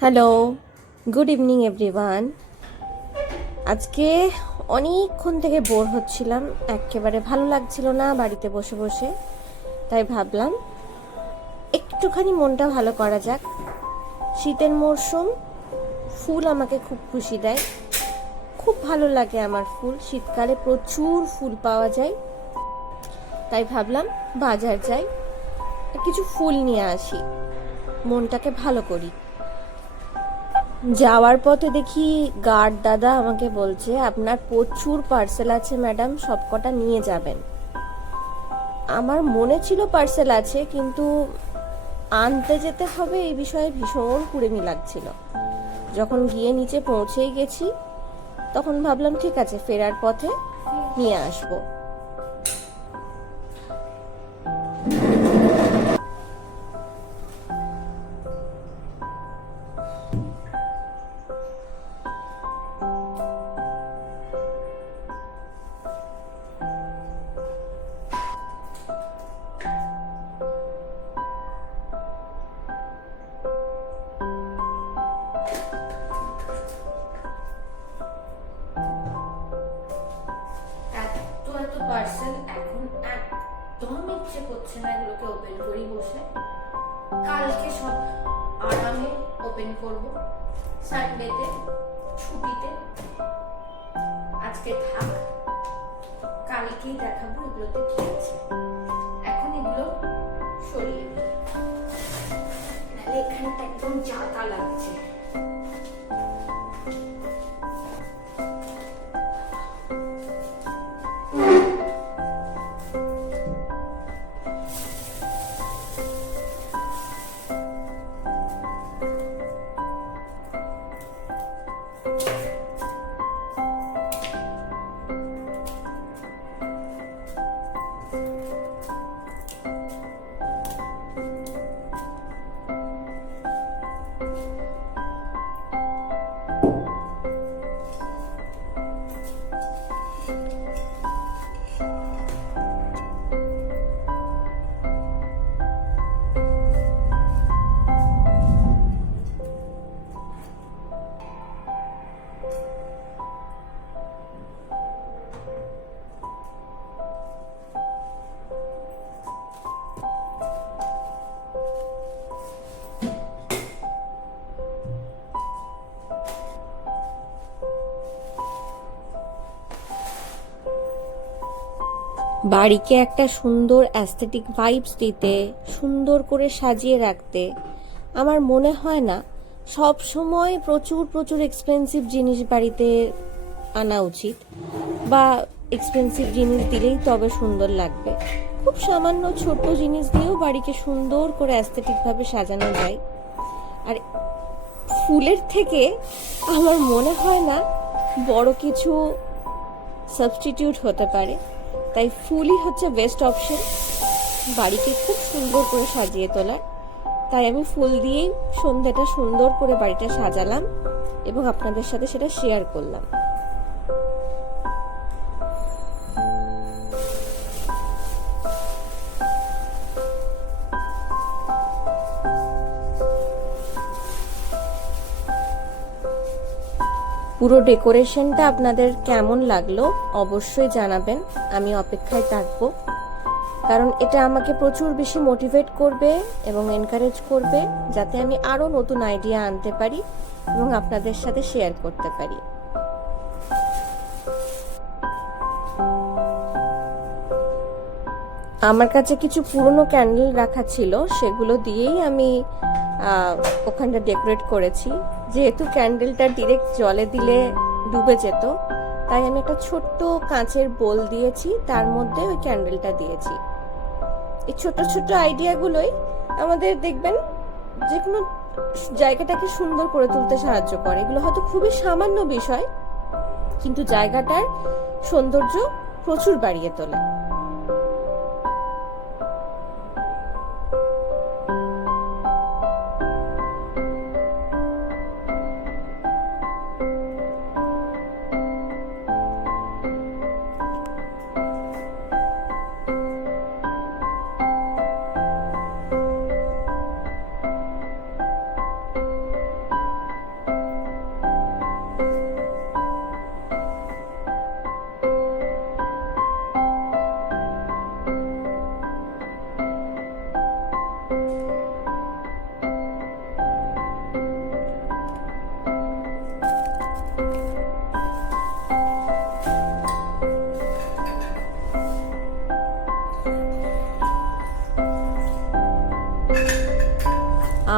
Hello, good evening everyone. আজকে অনেকক্ষণ থেকে বোর হচ্ছিলাম, একেবারে ভালো লাগছিল না বাড়িতে বসে বসে। তাই ভাবলাম একটুখানি মনটা ভালো করা যাক। শীতের মরশুম, ফুল আমাকে খুব খুশি দেয়, খুব ভালো লাগে আমার ফুল। শীতকালে প্রচুর ফুল পাওয়া যায়, তাই ভাবলাম বাজার যাই, কিছু ফুল নিয়ে আসি, মনটাকে ভালো করি। যাওয়ার পথে দেখি গার্ড দাদা আমাকে বলছে, আপনার প্রচুর পার্সেল আছে ম্যাডাম, সবকটা নিয়ে যাবেন। আমার মনে ছিল পার্সেল আছে, কিন্তু আনতে যেতে হবে এই বিষয়ে ভীষণ কুড়েমি লাগছিল। যখন গিয়ে নিচে পৌঁছেই গেছি, তখন ভাবলাম ঠিক আছে, ফেরার পথে নিয়ে আসবো। এত এত পার্সেল, এখন একদম ইচ্ছে করছে না এগুলোকে ওপেন করি বসে। কালকে সব আরামে ওপেন করব, সানডেতে, ছুটিতে। আজকে থাক, কালকেই দেখাবো এগুলোতে কি আছে। এখন এগুলো সরিয়ে দিই, নাহলে এখানটা একদম জাতা লাগছে। বাড়িকে একটা সুন্দর অ্যাস্থেটিক ভাইবস দিতে, সুন্দর করে সাজিয়ে রাখতে আমার মনে হয় না সব সময় প্রচুর প্রচুর এক্সপেন্সিভ জিনিস বাড়িতে আনা উচিত, বা এক্সপেন্সিভ জিনিস দিলেই তবে সুন্দর লাগবে। খুব সামান্য ছোট জিনিস দিয়েও বাড়িকে সুন্দর করে অ্যাস্থেটিকভাবে সাজানো যায়। আর ফুলের থেকে আমার মনে হয় না বড় কিছু সাবস্টিটিউট হতে পারে। তাই ফুলই হচ্ছে বেস্ট অপশন বাড়িকে খুব সুন্দর করে সাজিয়ে তোলার। তাই আমি ফুল দিয়েই সন্ধ্যাটা সুন্দর করে বাড়িটা সাজালাম এবং আপনাদের সাথে সেটা শেয়ার করলাম। পুরো ডেকোরেশনটা আপনাদের কেমন লাগলো অবশ্যই জানাবেন, আমি অপেক্ষায় থাকবো। কারণ এটা আমাকে প্রচুর বেশি মোটিভেট করবে এবং এনকারেজ করবে, যাতে আমি আরো নতুন আইডিয়া আনতে পারি এবং আপনাদের সাথে শেয়ার করতে পারি। আমার কাছে কিছু পুরনো ক্যান্ডেল রাখা ছিল, সেগুলো দিয়েই আমি ওখানটা ডেকোরেট করেছি। যেহেতু ক্যান্ডেলটা ডিরেক্ট জলে দিলে ডুবে যেত, তাই আমি একটা ছোট্ট কাঁচের বোল দিয়েছি, তার মধ্যে ওই ক্যান্ডেলটা দিয়েছি। এই ছোট ছোট আইডিয়াগুলোই আমাদের দেখবেন যে কোনো জায়গাটাকে সুন্দর করে তুলতে সাহায্য করে। এগুলো হয়তো খুবই সামান্য বিষয়, কিন্তু জায়গাটার সৌন্দর্য প্রচুর বাড়িয়ে তোলে।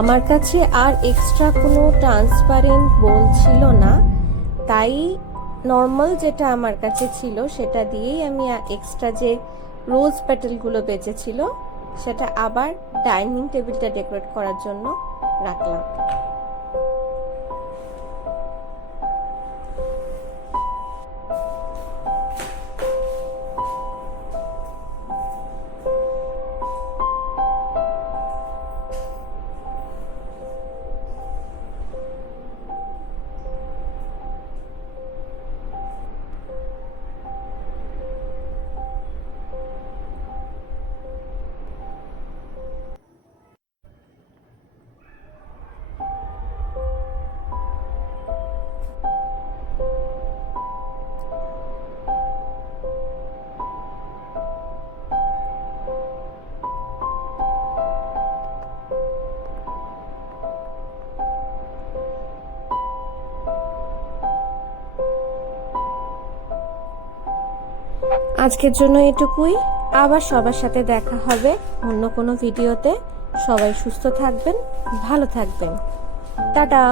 আমার কাছে আর এক্সট্রা কোনো ট্রান্সপারেন্ট বোল ছিল না, তাই নর্মাল যেটা আমার কাছে ছিল সেটা দিয়েই আমি এক্সট্রা যে রোজ পেটালগুলো বেঁচেছিল সেটা আবার ডাইনিং টেবিলটা ডেকোরেট করার জন্য রাখলাম। আজকের জন্য এটুকুই। আবার সবার সাথে দেখা হবে অন্য কোনো ভিডিওতে। সবাই সুস্থ থাকবেন, ভালো থাকবেন। টাটা।